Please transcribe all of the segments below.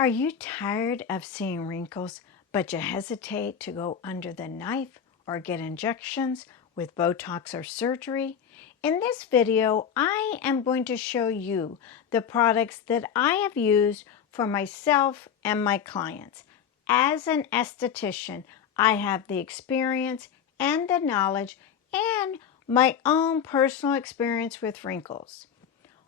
Are you tired of seeing wrinkles, but you hesitate to go under the knife or get injections with Botox or surgery? In this video, I am going to show you the products that I have used for myself and my clients. As an esthetician, I have the experience and the knowledge and my own personal experience with wrinkles.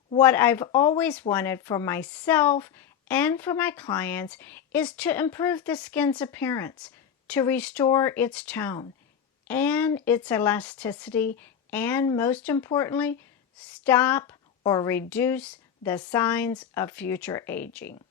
What I've always wanted for myself and for my clients is to improve the skin's appearance, to restore its tone and its elasticity, and most importantly, stop or reduce the signs of future aging.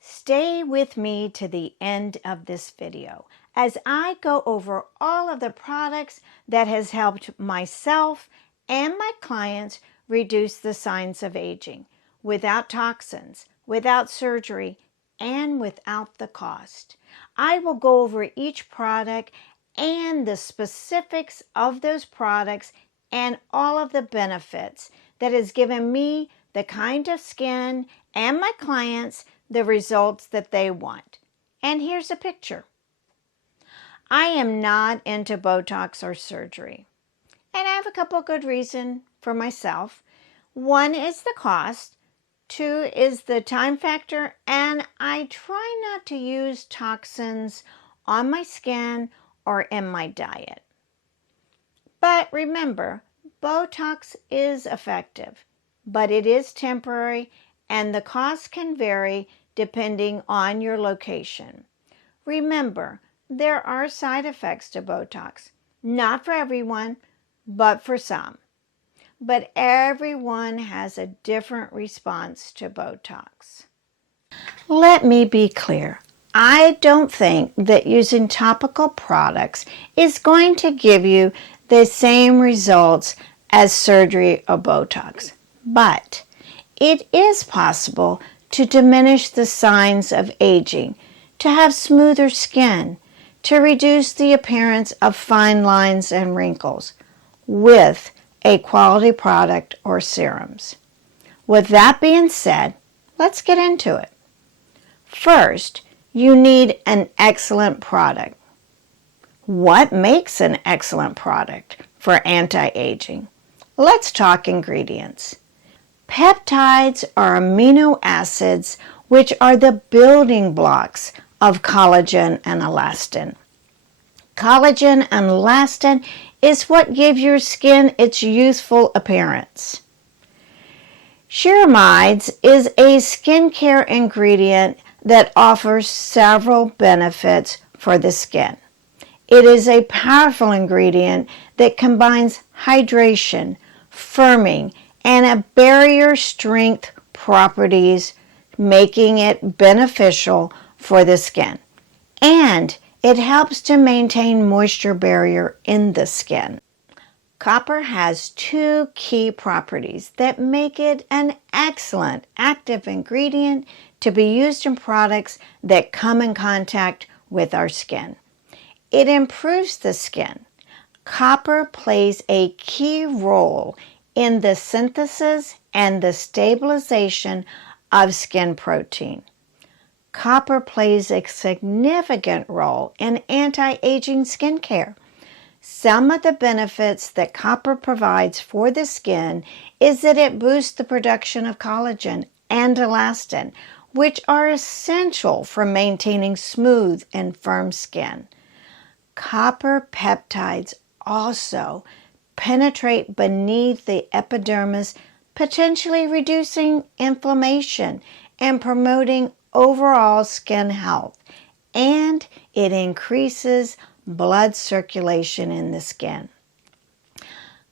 Stay with me to the end of this video as I go over all of the products that has helped myself and my clients reduce the signs of aging without toxins, without surgery, and without the cost. I will go over each product and the specifics of those products and all of the benefits that has given me the kind of skin and my clients the results that they want. And here's a picture. I am not into Botox or surgery. And I have a couple good reasons for myself. One is the cost. Two is the time factor. And I try not to use toxins on my skin or in my diet. But remember, Botox is effective, but it is temporary and the cost can vary depending on your location. Remember, there are side effects to Botox. Not for everyone, but for some. But everyone has a different response to Botox. Let me be clear. I don't think that using topical products is going to give you the same results as surgery or Botox. But it is possible to diminish the signs of aging, to have smoother skin, to reduce the appearance of fine lines and wrinkles with a quality product or serums. With that being said, let's get into it. First, you need an excellent product. What makes an excellent product for anti-aging? Let's talk ingredients. Peptides are amino acids which are the building blocks of collagen and elastin. Collagen and elastin is what gives your skin its youthful appearance. Ceramides is a skincare ingredient that offers several benefits for the skin. It is a powerful ingredient that combines hydration, firming, and a barrier strength properties, making it beneficial for the skin. And it helps to maintain moisture barrier in the skin. Copper has two key properties that make it an excellent active ingredient to be used in products that come in contact with our skin. It improves the skin. Copper plays a key role in the synthesis and the stabilization of skin protein. Copper plays a significant role in anti-aging skincare. Some of the benefits that copper provides for the skin is that it boosts the production of collagen and elastin, which are essential for maintaining smooth and firm skin. Copper peptides also penetrate beneath the epidermis, potentially reducing inflammation and promoting overall skin health, and it increases blood circulation in the skin.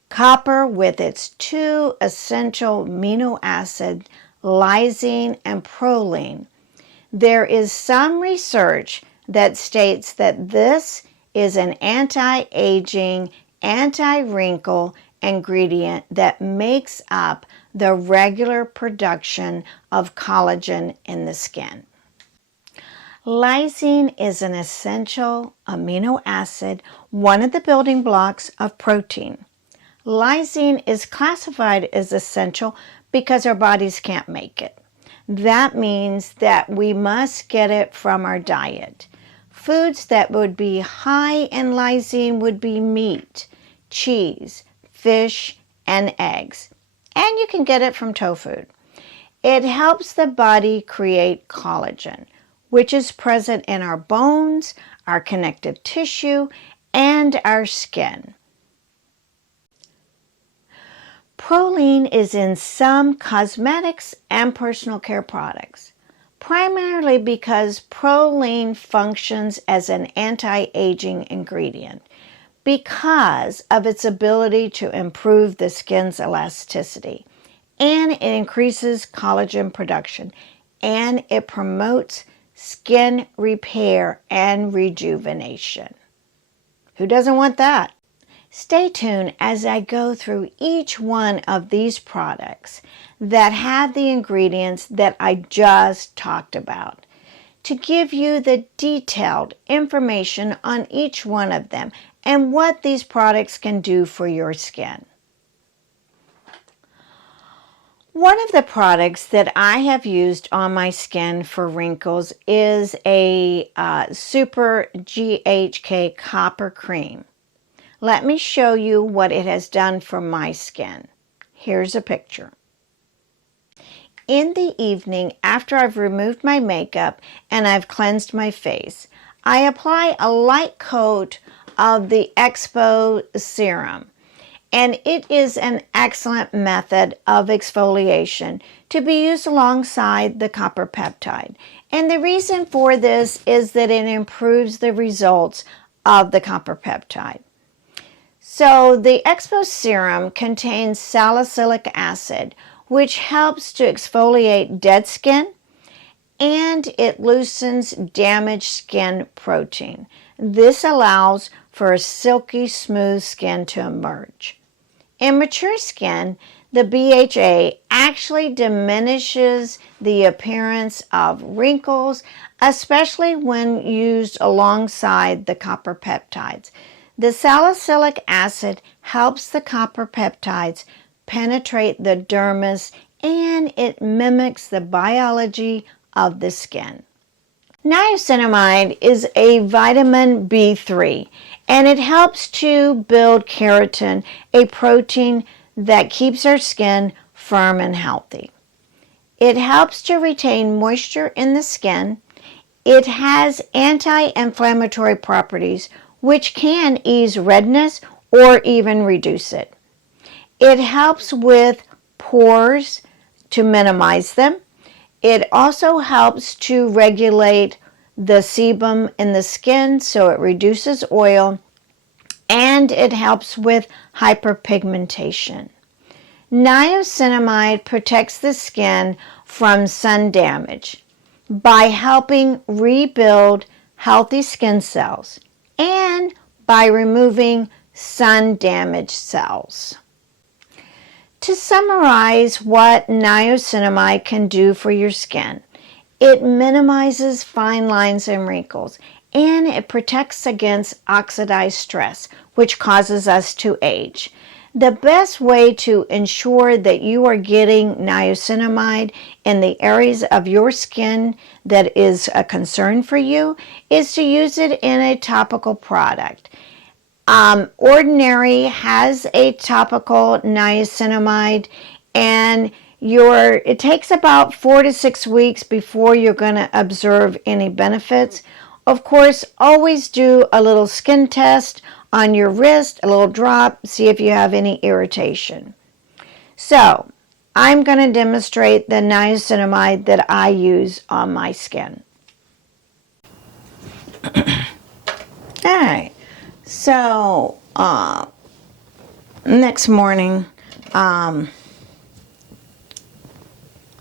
Copper, with its two essential amino acids, lysine and proline, there is some research that states that this is an anti-aging, anti-wrinkle ingredient that makes up the regular production of collagen in the skin. Lysine is an essential amino acid, one of the building blocks of protein. Lysine is classified as essential because our bodies can't make it. That means that we must get it from our diet. Foods that would be high in lysine would be meat, cheese, fish, and eggs. And you can get it from tofu. It helps the body create collagen, which is present in our bones, our connective tissue, and our skin. Proline is in some cosmetics and personal care products, primarily because proline functions as an anti-aging ingredient because of its ability to improve the skin's elasticity, and it increases collagen production, and it promotes skin repair and rejuvenation. Who doesn't want that? Stay tuned as I go through each one of these products that have the ingredients that I just talked about to give you the detailed information on each one of them and what these products can do for your skin. One of the products that I have used on my skin for wrinkles is a Super GHK Copper Cream. Let me show you what it has done for my skin. Here's a picture. In the evening, after I've removed my makeup and I've cleansed my face, I apply a light coat of the Exfol Serum. And it is an excellent method of exfoliation to be used alongside the copper peptide. And the reason for this is that it improves the results of the copper peptide. So the Exfol Serum contains salicylic acid, which helps to exfoliate dead skin, and it loosens damaged skin protein. This allows for a silky smooth skin to emerge. In mature skin, the BHA actually diminishes the appearance of wrinkles, especially when used alongside the copper peptides. The salicylic acid helps the copper peptides penetrate the dermis, and it mimics the biology of the skin. Niacinamide is a vitamin B3, and it helps to build keratin, a protein that keeps our skin firm and healthy. It helps to retain moisture in the skin. It has anti-inflammatory properties, which can ease redness or even reduce it. It helps with pores to minimize them. It also helps to regulate the sebum in the skin so it reduces oil, and it helps with hyperpigmentation. Niacinamide protects the skin from sun damage by helping rebuild healthy skin cells and by removing sun-damaged cells. To summarize what niacinamide can do for your skin, it minimizes fine lines and wrinkles, and it protects against oxidized stress, which causes us to age. The best way to ensure that you are getting niacinamide in the areas of your skin that is a concern for you is to use it in a topical product. Ordinary has a topical niacinamide, and it takes about 4 to 6 weeks before you're going to observe any benefits. Of course, always do a little skin test on your wrist, a little drop, see if you have any irritation. So, I'm going to demonstrate the niacinamide that I use on my skin. Alright, so next morning,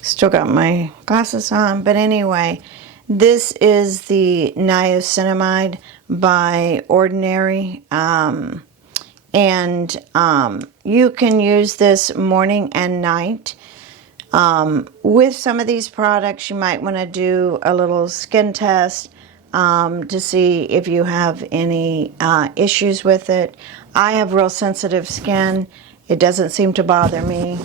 still got my glasses on, but anyway, this is the niacinamide by Ordinary, and you can use this morning and night. With some of these products, you might want to do a little skin test to see if you have any issues with it. I have real sensitive skin. It doesn't seem to bother me,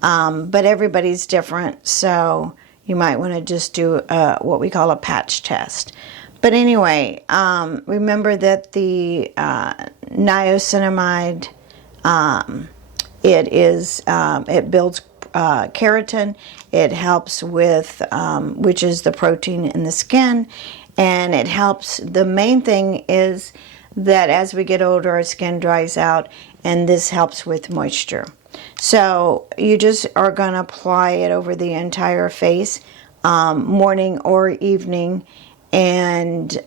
but everybody's different, so you might want to just do what we call a patch test. But anyway, remember that the niacinamide, it builds keratin. It helps with, which is the protein in the skin, and it helps. The main thing is that as we get older, our skin dries out, and this helps with moisture. So you just are going to apply it over the entire face, morning or evening, and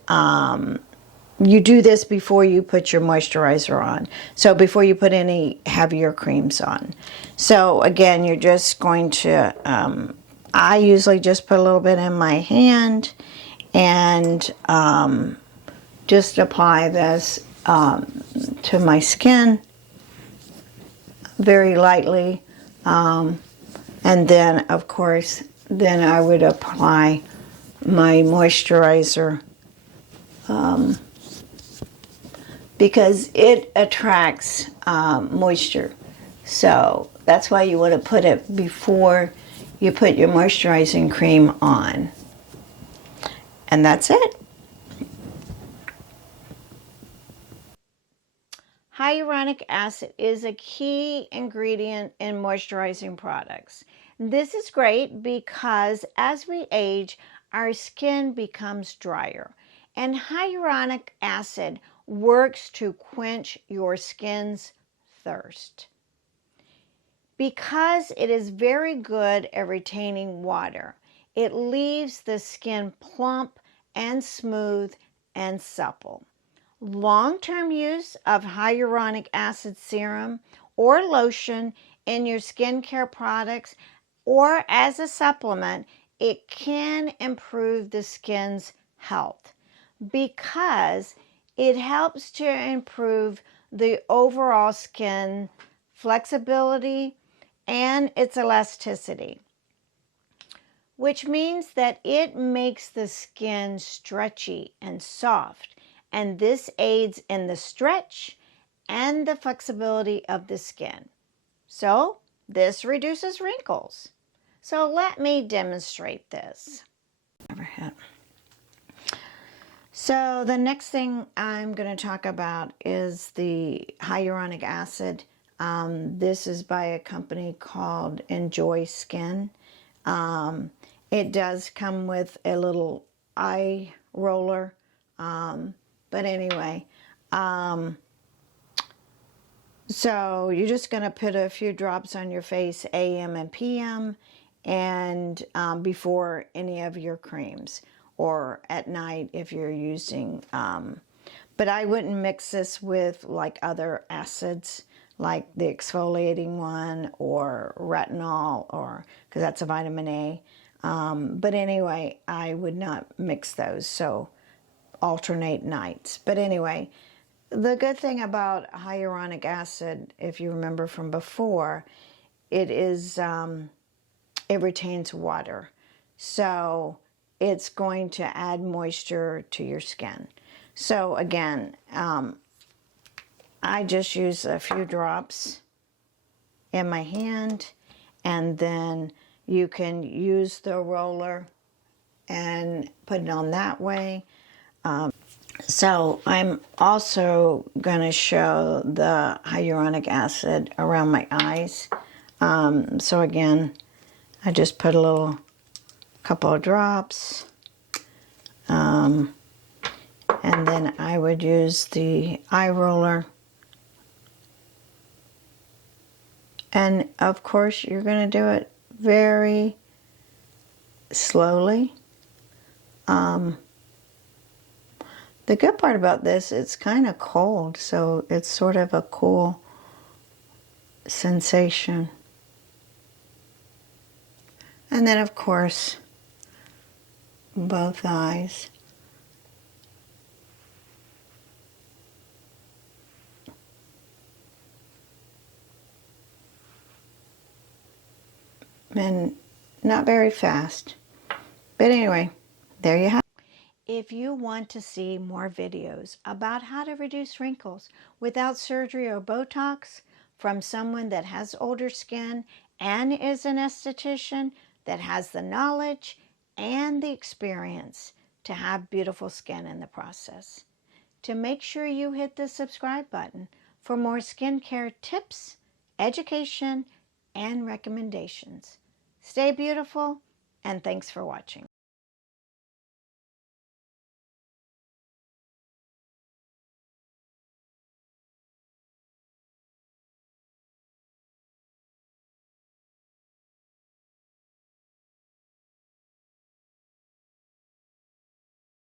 you do this before you put your moisturizer on. So before you put any heavier creams on. So again, you're just going to, I usually just put a little bit in my hand and just apply this to my skin very lightly. And then, of course, then I would apply my moisturizer because it attracts moisture. So that's why you want to put it before you put your moisturizing cream on. And that's it. Hyaluronic acid is a key ingredient in moisturizing products. This is great because as we age, our skin becomes drier, and hyaluronic acid works to quench your skin's thirst. Because it is very good at retaining water, it leaves the skin plump and smooth and supple. Long-term use of hyaluronic acid serum or lotion in your skincare products or as a supplement, it can improve the skin's health because it helps to improve the overall skin flexibility and its elasticity, which means that it makes the skin stretchy and soft, and this aids in the stretch and the flexibility of the skin. So this reduces wrinkles. So let me demonstrate this. So the next thing I'm going to talk about is the hyaluronic acid. This is by a company called Enjoy Skin. It does come with a little eye roller. But anyway, so you're just going to put a few drops on your face AM and PM and before any of your creams, or at night if you're using, but I wouldn't mix this with like other acids like the exfoliating one or retinol, or because that's a vitamin A. But anyway, I would not mix those, so alternate nights. But anyway, the good thing about hyaluronic acid, if you remember from before, it is it retains water, so it's going to add moisture to your skin. So again, I just use a few drops in my hand, and then you can use the roller and put it on that way. So I'm also going to show the hyaluronic acid around my eyes. So again, I just put a couple of drops. And then I would use the eye roller. And of course, you're going to do it very slowly. The good part about this, it's kind of cold, so it's sort of a cool sensation. And then, of course, both eyes. And not very fast. But anyway, there you have it. If you want to see more videos about how to reduce wrinkles without surgery or Botox from someone that has older skin and is an esthetician, that has the knowledge and the experience to have beautiful skin in the process. To make sure you hit the subscribe button for more skincare tips, education, and recommendations. Stay beautiful, and thanks for watching.